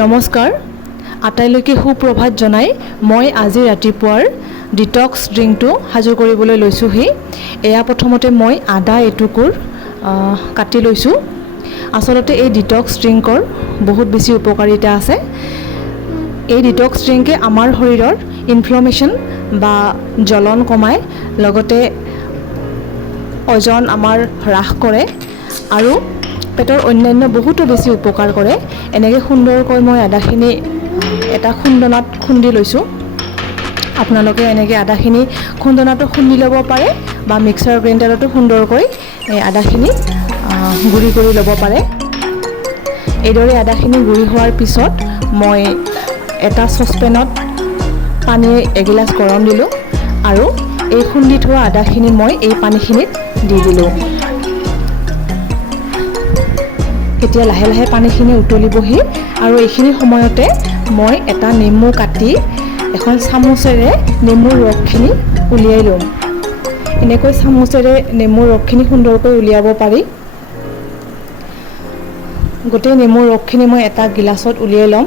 নমস্কাৰ আটাইলৈকে সুপ্ৰভাত জনাই মই আজি ৰাতিপুৱাৰ ডিটক্স ড্ৰিংকটো সাজু কৰিবলৈ লৈছোহি। এয়া প্ৰথমতে মই আদা এটুকুৰ কাটি লৈছোঁ। আচলতে এই ডিটক্স ড্ৰিংকৰ বহুত বেছি উপকাৰিতা আছে। এই ডিটক্স ড্ৰিংকে আমাৰ শৰীৰৰ ইনফ্লামেশ্যন বা জ্বলন কমায়, লগতে ওজন আমাৰ হ্ৰাস কৰে আৰু পেটৰ অন্যান্য বহুতো বেছি উপকাৰ কৰে। এনেকৈ সুন্দৰকৈ মই আদাখিনি এটা খুন্দনাত খুন্দি লৈছোঁ। আপোনালোকে এনেকৈ আদাখিনি খুন্দনাটো খুন্দি ল'ব পাৰে বা মিক্সাৰ গ্ৰাইণ্ডাৰতো সুন্দৰকৈ আদাখিনি গুড়ি কৰি ল'ব পাৰে। এইদৰে আদাখিনি গুড়ি হোৱাৰ পিছত মই এটা চচপেনত পানী এগিলাচ গৰম দিলোঁ আৰু এই খুন্দি থোৱা আদাখিনি মই এই পানীখিনিত দি দিলোঁ। এতিয়া লাহে লাহে পানীখিনি উতলিবহি আৰু এইখিনি সময়তে মই এটা নেমু কাটি এখন চামুচেৰে নেমুৰ ৰসখিনি উলিয়াই ল'ম। এনেকৈ চামুচেৰে নেমুৰ ৰসখিনি সুন্দৰকৈ উলিয়াব পাৰি। গোটেই নেমুৰ ৰসখিনি মই এটা গিলাচত উলিয়াই ল'ম।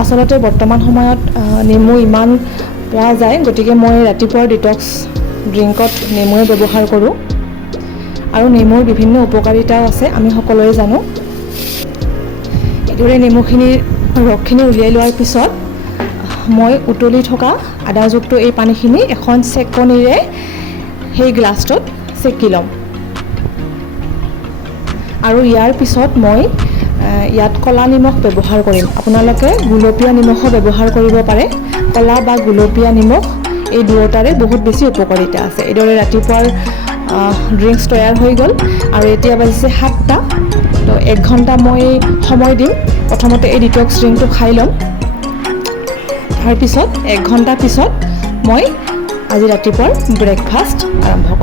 আচলতে বৰ্তমান সময়ত নেমু ইমান পোৱা যায়, গতিকে মই ৰাতিপুৱাৰ ডিটক্স ড্ৰিংকত নেমুৱে ব্যৱহাৰ কৰোঁ আৰু নেমুৰ বিভিন্ন উপকাৰিতাও আছে, আমি সকলোৱে জানো। এইদৰে নেমুখিনিৰ ৰসখিনি উলিয়াই লোৱাৰ পিছত মই উতলি থকা আদাযুক্ত এই পানীখিনি এখন চেকনিৰে সেই গ্লাছটোত চেকি ল'ম আৰু ইয়াৰ পিছত মই ইয়াত ক'লা নিমখ ব্যৱহাৰ কৰিম। আপোনালোকে গুলপীয়া নিমখো ব্যৱহাৰ কৰিব পাৰে। ক'লা বা গুলপীয়া নিমখ এই দুয়োটাৰে বহুত বেছি উপকাৰিতা আছে। এইদৰে ৰাতিপুৱাৰ ড্ৰিংকছ তৈয়াৰ হৈ গ'ল আৰু এতিয়া বাজিছে 7টা। তো 1 ঘণ্টা মই সময় দিম। প্ৰথমতে এই ডিটক্স ড্ৰিংকটো খাই ল'ম। তাৰপিছত 1 ঘণ্টা পিছত মই আজি ৰাতিপুৱাৰ ব্ৰেকফাষ্ট আৰম্ভ কৰিম।